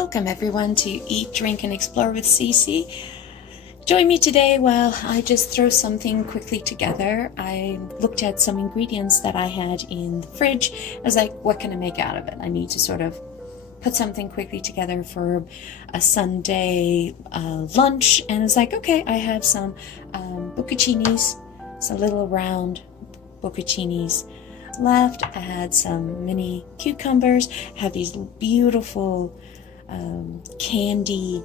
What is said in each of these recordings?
Welcome everyone to Eat, Drink and Explore with Cece. Join me today while I just throw something quickly together. I looked at some ingredients that I had in the fridge. I was like, what can I make out of it? I need to sort of put something quickly together for a Sunday lunch. And it's like, okay, I have some bocconcinis, some little round bocconcinis left. I had some mini cucumbers, have these beautiful candy,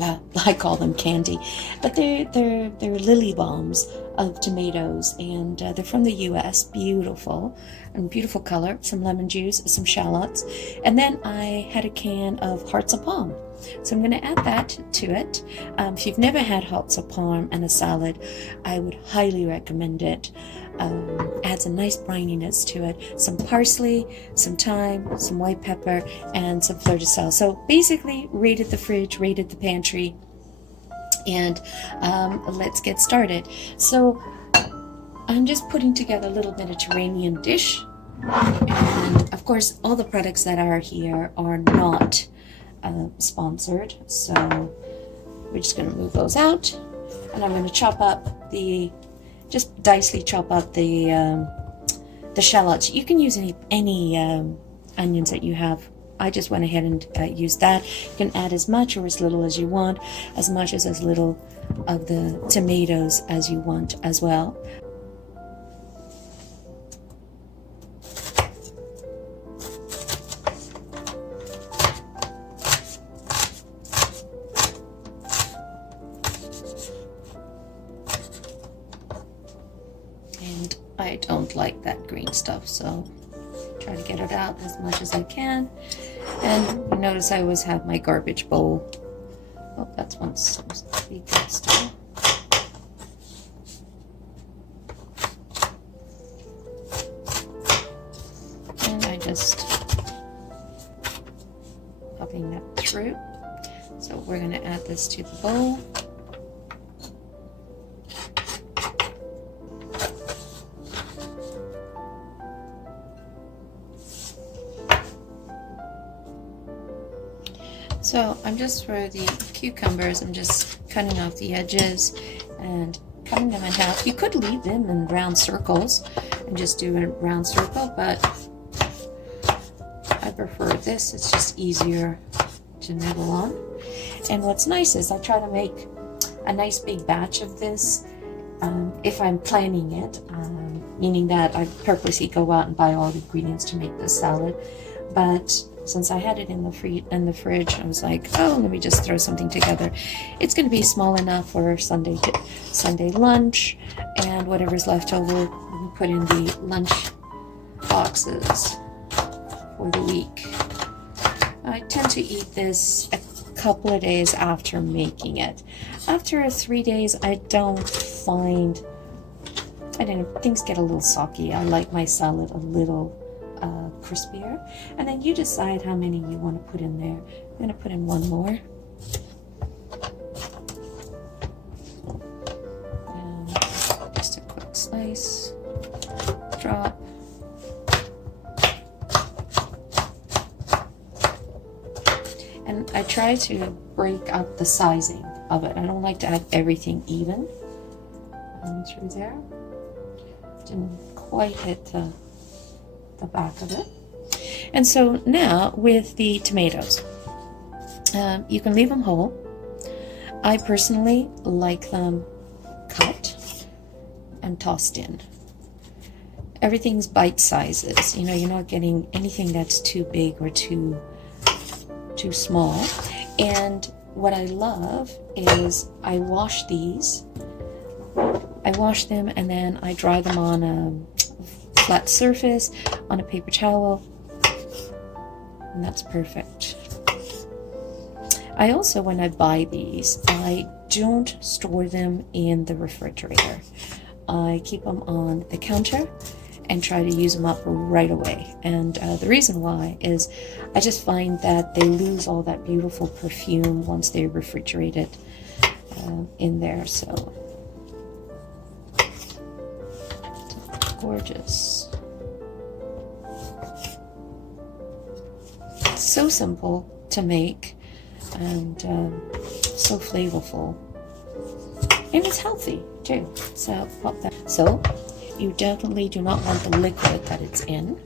I call them candy, but they're lily balms of tomatoes, and they're from the US. Beautiful and beautiful color. Some lemon juice, some shallots, and then I had a can of hearts of palm. So I'm going to add that to it. If you've never had hearts of palm and a salad, I would highly recommend it. Adds a nice brininess to it. Some parsley, some thyme, some white pepper, and some fleur de sel. So basically, raided the fridge, raided the pantry, and let's get started. So I'm just putting together a little Mediterranean dish, and of course, all the products that are here are not sponsored. So we're just going to move those out, and I'm going to chop up just dicely chop up the shallots. You can use any onions that you have. I just went ahead and used that. You can add as much or as little as you want, as much as little of the tomatoes as you want as well. And I don't like that green stuff, so try to get it out as much as I can. And you notice I always have my garbage bowl. Oh, that's one supposed to be good still. And I just popping that through. So we're going to add this to the bowl. So I'm just, for the cucumbers, I'm just cutting off the edges and cutting them in half. You could leave them in round circles and just do a round circle, but I prefer this. It's just easier to nibble on. And what's nice is I try to make a nice big batch of this if I'm planning it, meaning that I purposely go out and buy all the ingredients to make this salad. But since I had it in the fridge, I was like, oh, let me just throw something together. It's going to be small enough for Sunday lunch, and whatever's left over, we can put in the lunch boxes for the week. I tend to eat this a couple of days after making it. After 3 days, I don't find, things get a little soggy. I like my salad a little crispier. And then you decide how many you want to put in there. I'm going to put in one more. And just a quick slice. Drop. And I try to break up the sizing of it. I don't like to have everything even through there. Didn't quite hit the back of it. And so now with the tomatoes, you can leave them whole. I personally like them cut and tossed in. Everything's bite sizes. You know, you're not getting anything that's too big or too small. And what I love is I wash these. I wash them and then I dry them on a flat surface on a paper towel, and that's perfect. I also, when I buy these, I don't store them in the refrigerator. I keep them on the counter and try to use them up right away. And the reason why is I just find that they lose all that beautiful perfume once they're refrigerated in there. So gorgeous. So simple to make, and so flavorful. And it's healthy too. So pop that. So you definitely do not want the liquid that it's in.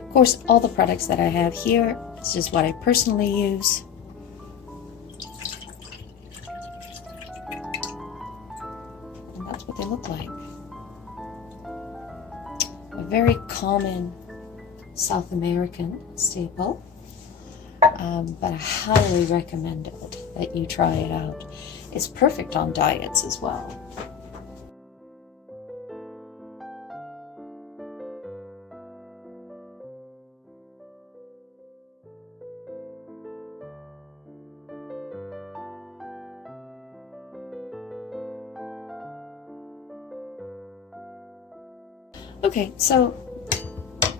Of course, all the products that I have here is just what I personally use. And that's what they look like. A very common South American staple. But I highly recommend it, that you try it out. It's perfect on diets as well. Okay, so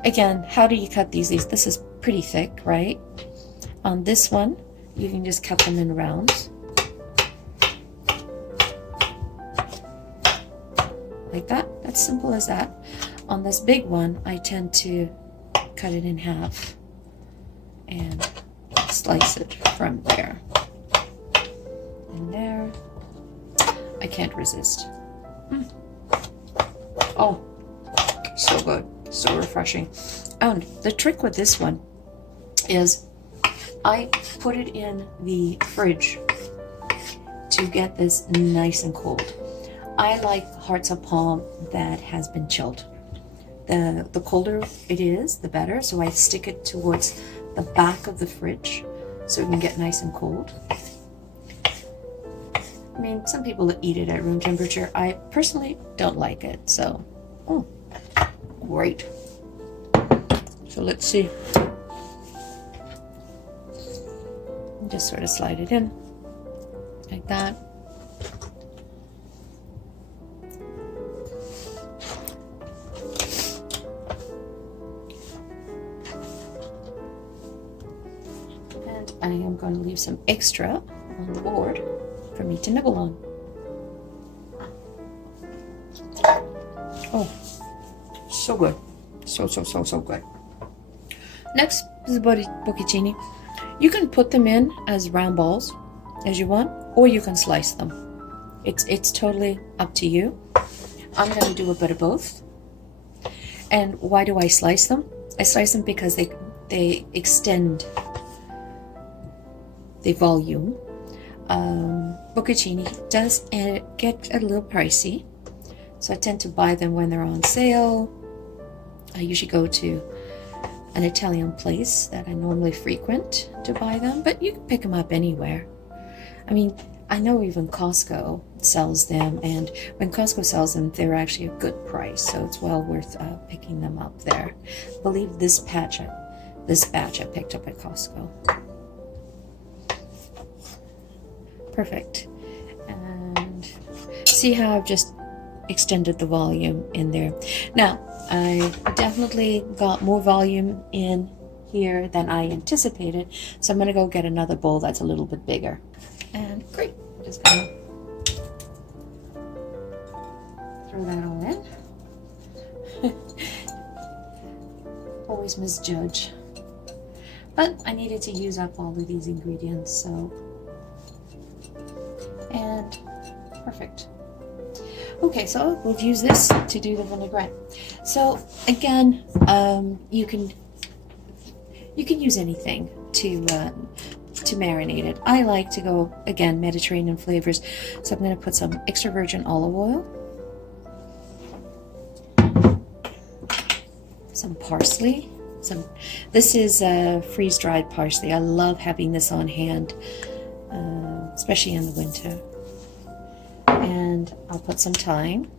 again, how do you cut these? This is pretty thick, right? On this one, you can just cut them in rounds. Like that. That's simple as that. On this big one, I tend to cut it in half and slice it from there. And there. I can't resist. Oh, so good. So refreshing. And the trick with this one is I put it in the fridge to get this nice and cold. I like hearts of palm that has been chilled. The colder it is, the better. So I stick it towards the back of the fridge so it can get nice and cold. I mean, some people eat it at room temperature. I personally don't like it, so great. So let's see. Just sort of slide it in like that. And I am going to leave some extra on the board for me to nibble on. Oh, so good. So good. Next is the bocconcini. You can put them in as round balls as you want, or you can slice them. It's totally up to you. I'm going to do a bit of both. And why do I slice them? I slice them because they extend the volume. Bocconcini does get a little pricey, so I tend to buy them when they're on sale. I usually go to an Italian place that I normally frequent to buy them, but you can pick them up anywhere. I mean, I know even Costco sells them, and when Costco sells them, they're actually a good price, so it's well worth picking them up there. I believe this batch I picked up at Costco. Perfect. And see how I've just extended the volume in there. Now, I definitely got more volume in here than I anticipated, so I'm going to go get another bowl that's a little bit bigger. And great, just going to throw that all in. Always misjudge. But I needed to use up all of these ingredients, so... And perfect. Okay, so we'll use this to do the vinaigrette. So again, you can use anything to marinate it. I like to go, again, Mediterranean flavors. So I'm going to put some extra virgin olive oil, some parsley. This is freeze-dried parsley. I love having this on hand, especially in the winter. And I'll put some thyme,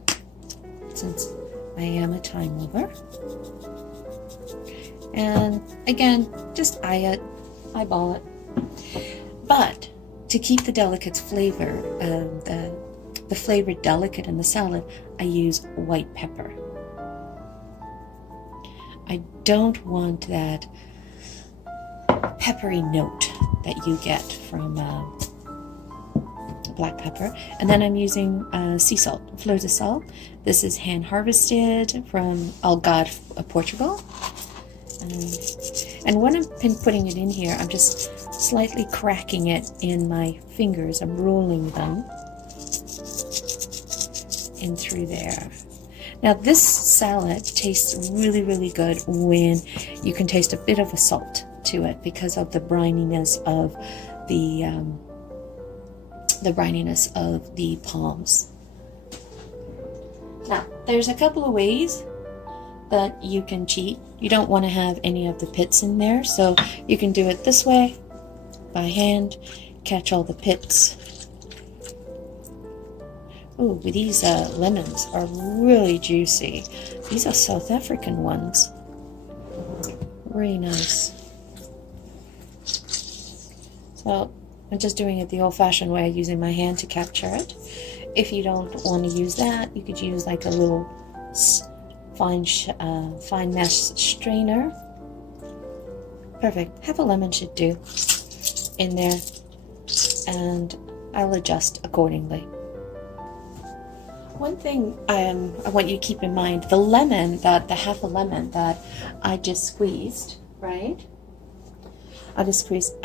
since I am a thyme lover. And again, just eyeball it. But to keep the delicate's flavor, the flavor delicate in the salad, I use white pepper. I don't want that peppery note that you get from black pepper, and then I'm using sea salt, fleur de sal. This is hand harvested from Algarve, Portugal. And when I've been putting it in here, I'm just slightly cracking it in my fingers. I'm rolling them in through there. Now this salad tastes really, really good when you can taste a bit of a salt to it because of the brininess of the palms. Now, there's a couple of ways that you can cheat. You don't want to have any of the pits in there, so you can do it this way, by hand, catch all the pits. Ooh, these lemons are really juicy. These are South African ones. Really nice. So I'm just doing it the old-fashioned way, using my hand to capture it. If you don't want to use that, you could use like a little fine mesh strainer. Perfect. Half a lemon should do in there, and I'll adjust accordingly. One thing I want you to keep in mind, the half a lemon that I just squeezed, right? I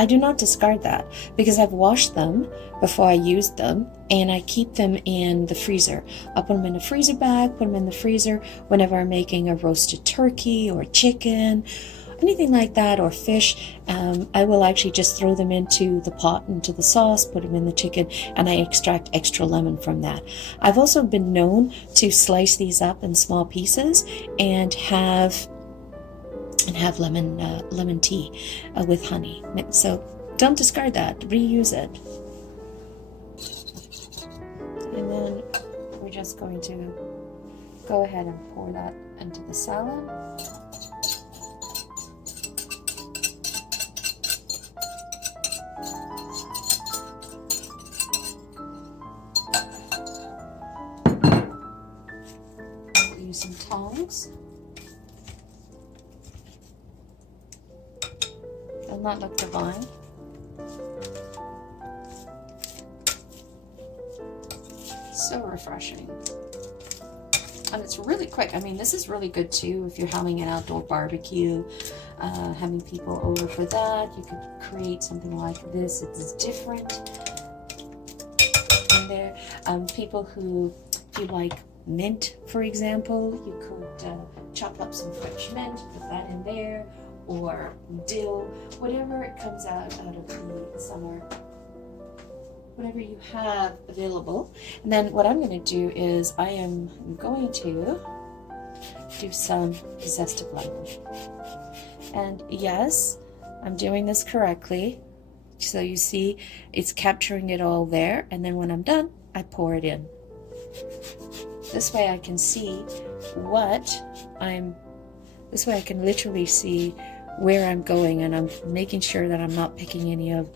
do not discard that because I've washed them before I used them, and I keep them in the freezer. I'll put them in a freezer bag, put them in the freezer whenever I'm making a roasted turkey or chicken, anything like that, or fish. I will actually just throw them into the pot, into the sauce, put them in the chicken, and I extract extra lemon from that. I've also been known to slice these up in small pieces and have lemon tea with honey. So don't discard that, reuse it. And then we're just going to go ahead and pour that into the salad. Use some tongs. Does not look divine. So refreshing. And it's really quick. I mean, this is really good too if you're having an outdoor barbecue, having people over for that. You could create something like this. It's different in there. People who, if you like mint, for example, you could chop up some French mint, put that in there, or dill, whatever it comes out of the summer, whatever you have available. And then what I'm going to do is I am going to do some zest of lemon. And yes, I'm doing this correctly. So you see it's capturing it all there, and then when I'm done, I pour it in. This way I can see this way I can literally see where I'm going, and I'm making sure that I'm not picking any of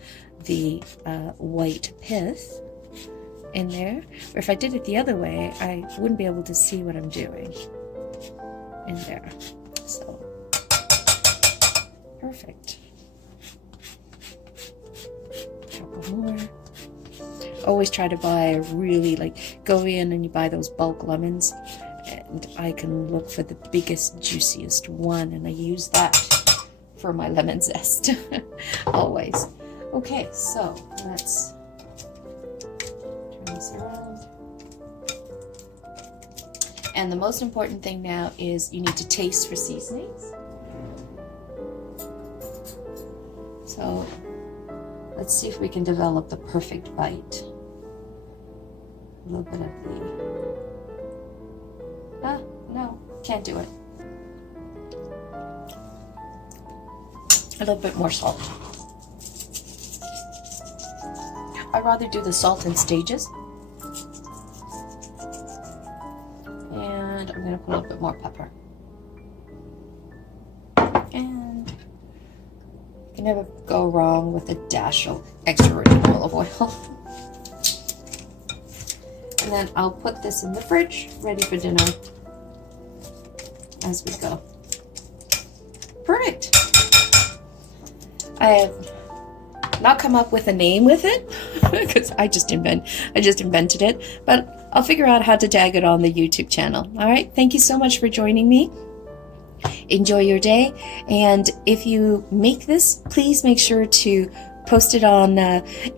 the white pith in there. Or if I did it the other way, I wouldn't be able to see what I'm doing in there. So, perfect. A couple more. Always try to buy go in and you buy those bulk lemons, and I can look for the biggest, juiciest one, and I use that for my lemon zest. Always. Okay, so let's turn this around. And the most important thing now is you need to taste for seasonings. So let's see if we can develop the perfect bite. A little bit of no, can't do it. A little bit more salt. I'd rather do the salt in stages. And I'm going to put a little bit more pepper. And you can never go wrong with a dash of extra virgin olive oil. And then I'll put this in the fridge, ready for dinner as we go. Perfect. I have not come up with a name with it because I just invented it, but I'll figure out how to tag it on the YouTube channel. All right, thank you so much for joining me. Enjoy your day, and if you make this, please make sure to post it on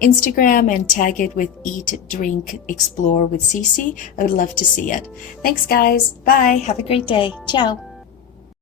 Instagram and tag it with Eat, Drink, Explore with Cece. I would love to see it. Thanks, guys. Bye. Have a great day. Ciao.